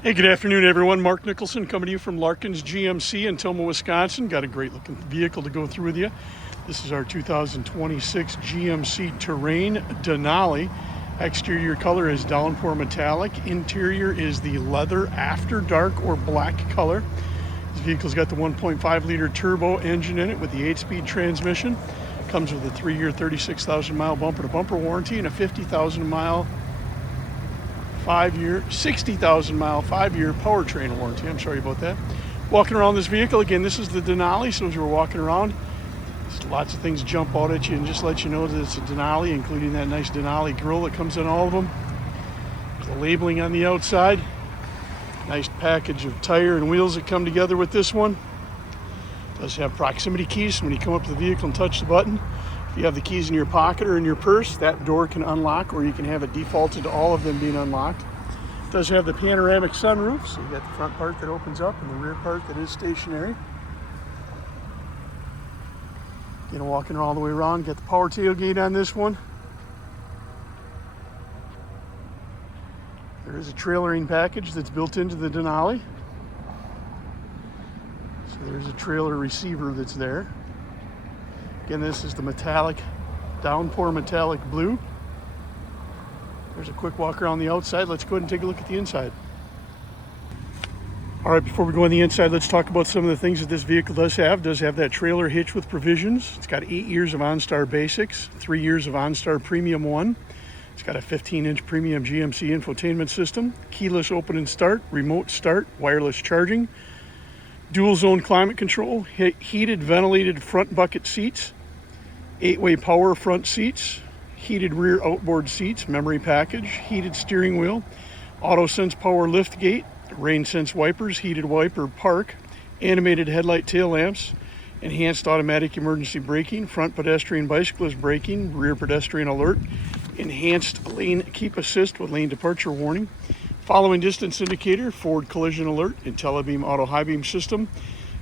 Hey, good afternoon, everyone. Mark Nicholson coming to you from Larkins GMC in Tomah, Wisconsin. Got a great looking vehicle to go through with you. This is our 2026 GMC Terrain Denali. Exterior color is Downpour Metallic. Interior is the leather after dark or black color. This vehicle's got the 1.5 liter turbo engine in it with the 8-speed transmission. Comes with a 3-year, 36,000 mile bumper to bumper warranty and a 50,000 mile 5-year, 60,000 mile 5-year powertrain warranty. I'm sorry about that. Walking around this vehicle, again, this is the Denali, so as we're walking around, lots of things jump out at you and just let you know that it's a Denali, including that nice Denali grille that comes in all of them. The labeling on the outside. Nice package of tire and wheels that come together with this one. It does have proximity keys, so when you come up to the vehicle and touch the button, if you have the keys in your pocket or in your purse, that door can unlock, or you can have it defaulted to all of them being unlocked. It does have the panoramic sunroof, so you got the front part that opens up and the rear part that is stationary. You know, walking all the way around, got the power tailgate on this one. There is a trailering package that's built into the Denali. So there's a trailer receiver that's there. Again, this is the metallic, Downpour Metallic Blue. There's a quick walk around the outside. Let's go ahead and take a look at the inside. All right, before we go on the inside, let's talk about some of the things that this vehicle does have. It does have that trailer hitch with provisions. It's got 8 years of ONSTAR Basics, 3 years of ONSTAR Premium 1. It's got a 15-inch premium GMC infotainment system, keyless open and start, remote start, wireless charging, dual zone climate control, heated ventilated front bucket seats, 8-way power front seats, heated rear outboard seats, memory package, heated steering wheel, auto sense power lift gate, rain sense wipers, heated wiper park, animated headlight tail lamps, enhanced automatic emergency braking, front pedestrian bicyclist braking, rear pedestrian alert, enhanced lane keep assist with lane departure warning, following distance indicator, forward collision alert, IntelliBeam auto high beam system,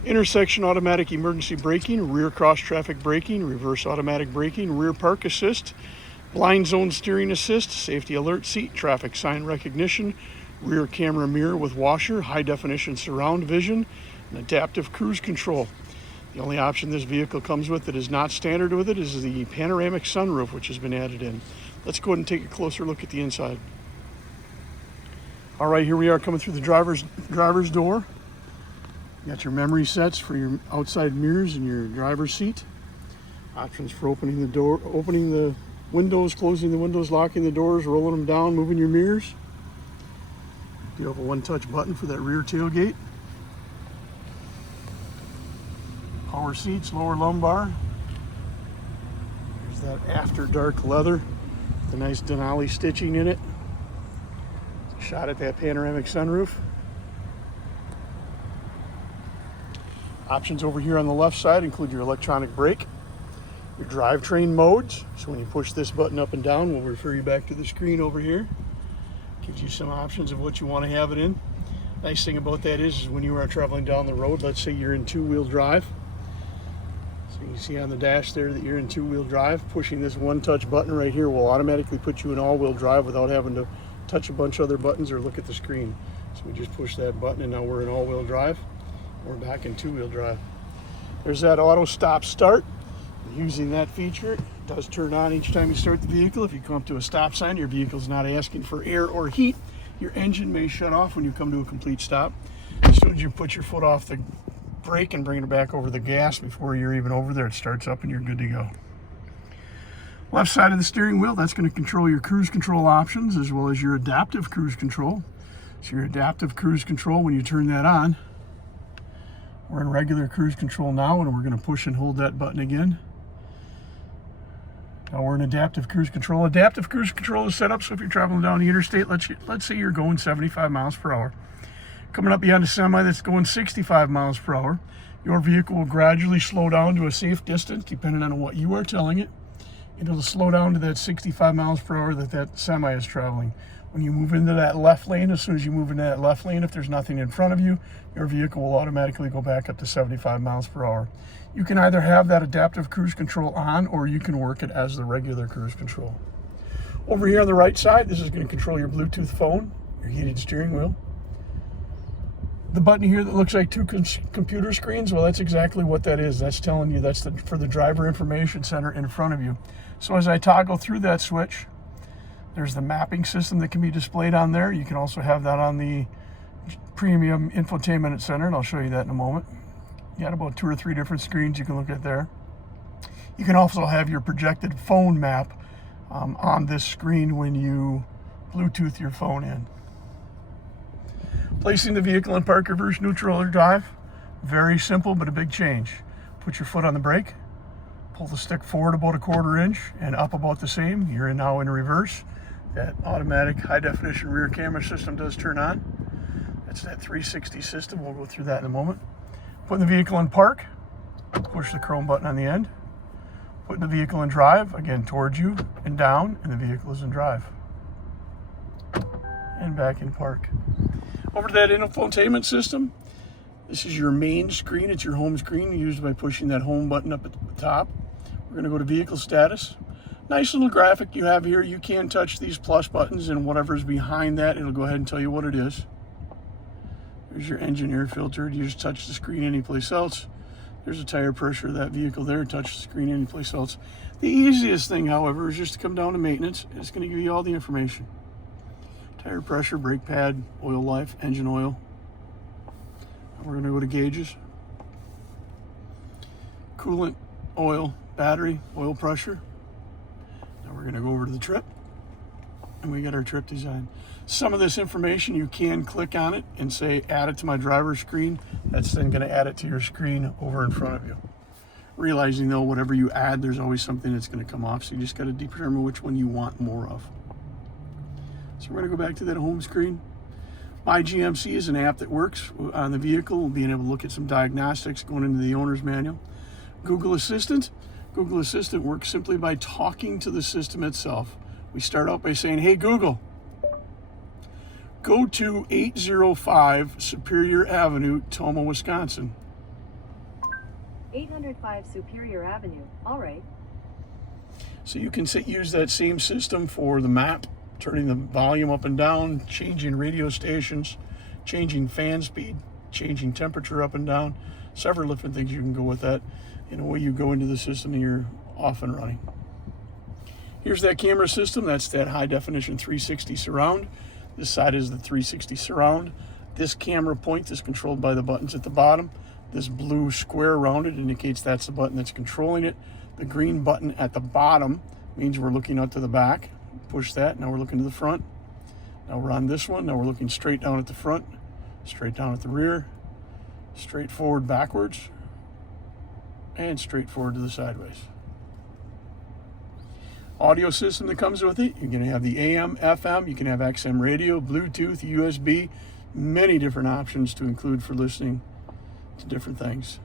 intersection automatic emergency braking, rear cross traffic braking, reverse automatic braking, rear park assist, blind zone steering assist, safety alert seat, traffic sign recognition, rear camera mirror with washer, high definition surround vision, and adaptive cruise control. The only option this vehicle comes with that is not standard with it is the panoramic sunroof, which has been added in. Let's go ahead and take a closer look at the inside. All right, here we are coming through the driver's door. You got your memory sets for your outside mirrors and your driver's seat. Options for opening the door, opening the windows, closing the windows, locking the doors, rolling them down, moving your mirrors. You have a one-touch button for that rear tailgate. Power seats, lower lumbar. There's that after dark leather, the nice Denali stitching in it. Shot at that panoramic sunroof. Options over here on the left side include your electronic brake, your drivetrain modes. So when you push this button up and down, we'll refer you back to the screen over here. Gives you some options of what you want to have it in. Nice thing about that is when you are traveling down the road, let's say you're in two-wheel drive. So you can see on the dash there that you're in two-wheel drive. Pushing this one-touch button right here will automatically put you in all-wheel drive without having to touch a bunch of other buttons or look at the screen. So we just push that button and now we're in all-wheel drive. We're back in two-wheel drive. There's that auto stop start. Using that feature, it does turn on each time you start the vehicle. If you come up to a stop sign, your vehicle's not asking for air or heat, your engine may shut off when you come to a complete stop. As soon as you put your foot off the brake and bring it back over the gas before you're even over there, it starts up and you're good to go. Left side of the steering wheel, that's going to control your cruise control options as well as your adaptive cruise control. So your adaptive cruise control, when you turn that on, we're in regular cruise control now, and we're going to push and hold that button again. Now we're in adaptive cruise control. Adaptive cruise control is set up so if you're traveling down the interstate, let's say you're going 75 miles per hour. Coming up behind a semi that's going 65 miles per hour, your vehicle will gradually slow down to a safe distance depending on what you are telling it. It'll slow down to that 65 miles per hour that semi is traveling. When you move into that left lane, as soon as you move into that left lane, if there's nothing in front of you, your vehicle will automatically go back up to 75 miles per hour. You can either have that adaptive cruise control on, or you can work it as the regular cruise control. Over here on the right side, this is going to control your Bluetooth phone, your heated steering wheel, the button here that looks like two computer screens, well, that's exactly what that is. That's telling you that's for the driver information center in front of you. So as I toggle through that switch, there's the mapping system that can be displayed on there. You can also have that on the premium infotainment center, and I'll show you that in a moment. You got about 2 or 3 different screens you can look at there. You can also have your projected phone map on this screen when you Bluetooth your phone in. Placing the vehicle in park, reverse, neutral, or drive. Very simple, but a big change. Put your foot on the brake, pull the stick forward about 1/4 inch and up about the same. You're now in reverse. That automatic high definition rear camera system does turn on. That's that 360 system. We'll go through that in a moment. Putting the vehicle in park, push the chrome button on the end. Putting the vehicle in drive, again towards you and down, and the vehicle is in drive. And back in park. Over to that infotainment system. This is your main screen. It's your home screen, used by pushing that home button up at the top. We're going to go to vehicle status. Nice little graphic you have here. You can touch these plus buttons, and whatever's behind that, it'll go ahead and tell you what it is. There's your engine air filter. You just touch the screen anyplace else. There's a tire pressure of that vehicle there. Touch the screen anyplace else. The easiest thing, however, is just to come down to maintenance. It's going to give you all the information. Tire pressure, brake pad, oil life, engine oil. We're going to go to gauges. Coolant, oil, battery, oil pressure. Now we're going to go over to the trip, and we got our trip design. Some of this information, you can click on it and say add it to my driver's screen. That's then going to add it to your screen over in front of you. Realizing though, whatever you add, there's always something that's going to come off, so you just got to determine which one you want more of. So we're going to go back to that home screen. My GMC is an app that works on the vehicle, being able to look at some diagnostics going into the owner's manual. Google Assistant. Google Assistant works simply by talking to the system itself. We start out by saying, hey Google, go to 805 Superior Avenue, Tomah, Wisconsin. 805 Superior Avenue, all right. So you can use that same system for the map, turning the volume up and down, changing radio stations, changing fan speed, changing temperature up and down. Several different things you can go with that. In a way, you go into the system and you're off and running. Here's that camera system. That's that high definition 360 surround. This side is the 360 surround. This camera point is controlled by the buttons at the bottom. This blue square around it indicates that's the button that's controlling it. The green button at the bottom means we're looking out to the back. Push that, now we're looking to the front. Now we're on this one, now we're looking straight down at the front, straight down at the rear, straight forward backwards, and straight forward to the sideways. Audio system that comes with it, you're going to have the AM, FM, you can have XM radio, Bluetooth, USB, many different options to include for listening to different things.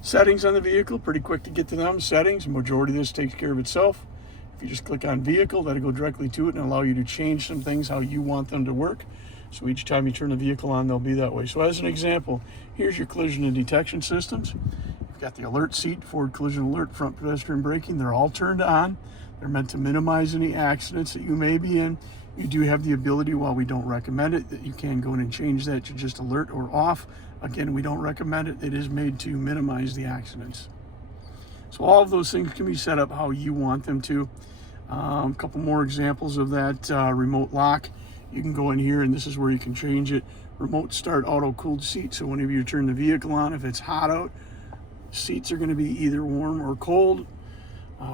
Settings on the vehicle, pretty quick to get to them. Settings, majority of this takes care of itself. If you just click on vehicle, that'll go directly to it and allow you to change some things how you want them to work. So each time you turn the vehicle on, they'll be that way. So as an example, here's your collision and detection systems. You've got the alert seat, forward collision alert, front pedestrian braking. They're all turned on. They're meant to minimize any accidents that you may be in. You do have the ability, while we don't recommend it, that you can go in and change that to just alert or off. Again, we don't recommend it. It is made to minimize the accidents. So all of those things can be set up how you want them to. A couple more examples of that. Remote lock. You can go in here and this is where you can change it. Remote start auto cooled seat. So whenever you turn the vehicle on, if it's hot out, seats are going to be either warm or cold.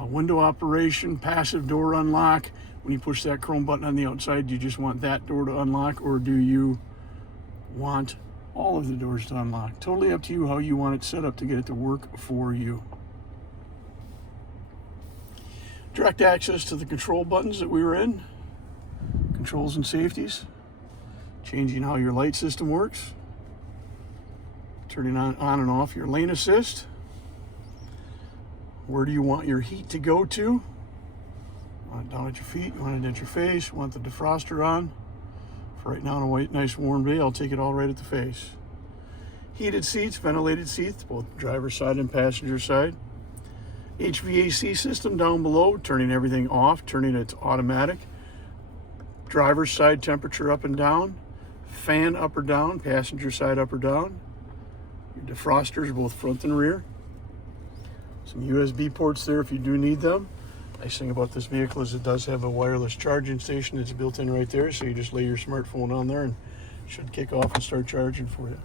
Window operation, passive door unlock. When you push that chrome button on the outside, do you just want that door to unlock, or do you want all of the doors to unlock? Totally up to you how you want it set up to get it to work for you. Direct access to the control buttons that we were in. Controls and safeties. Changing how your light system works. Turning on and off your lane assist. Where do you want your heat to go to? You want it down at your feet, you want it at your face, you want the defroster on. For right now in a white, nice warm day, I'll take it all right at the face. Heated seats, ventilated seats, both driver's side and passenger side. HVAC system down below, turning everything off, turning it to automatic. Driver's side temperature up and down. fan up or down, passenger side up or down. Your defrosters, both front and rear. Some USB ports there if you do need them. Nice thing about this vehicle is it does have a wireless charging station that's built in right there, so you just lay your smartphone on there and it should kick off and start charging for you.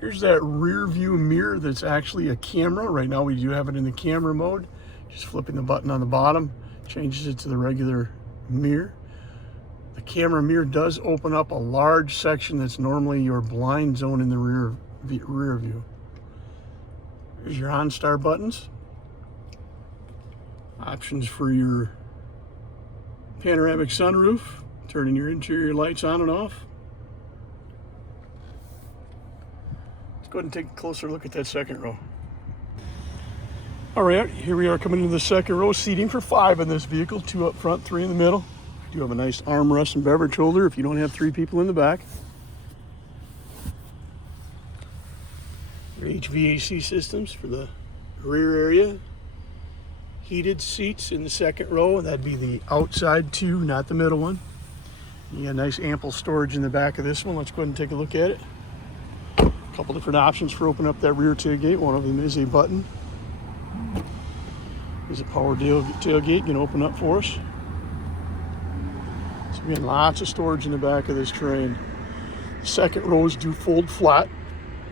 Here's that rear view mirror that's actually a camera. Right now we do have it in the camera mode. Just flipping the button on the bottom changes it to the regular mirror. The camera mirror does open up a large section that's normally your blind zone in the rear view. Here's your OnStar buttons. Options for your panoramic sunroof, turning your interior lights on and off. Let's go ahead and take a closer look at that second row. All right, here we are coming into the second row. Seating for 5 in this vehicle, 2 up front, 3 in the middle. You do have a nice armrest and beverage holder if you don't have 3 people in the back. Your HVAC systems for the rear area. Heated seats in the second row, and that'd be the outside 2, not the middle one. You got nice ample storage in the back of this one. Let's go ahead and take a look at it. A couple different options for opening up that rear tailgate. One of them is a button. There's a power tailgate you can open up for us. So we have lots of storage in the back of this train. The second rows do fold flat,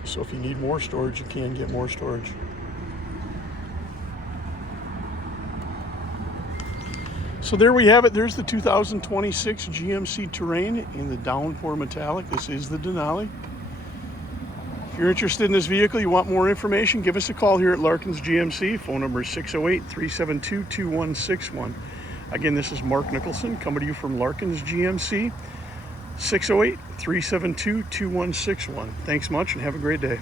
so if you need more storage, you can get more storage. So there we have it. There's the 2026 GMC Terrain in the Downpour Metallic. This is the Denali. If you're interested in this vehicle, you want more information, give us a call here at Larkins GMC. Phone number is 608-372-2161. Again, this is Mark Nicholson coming to you from Larkins GMC. 608-372-2161. Thanks much and have a great day.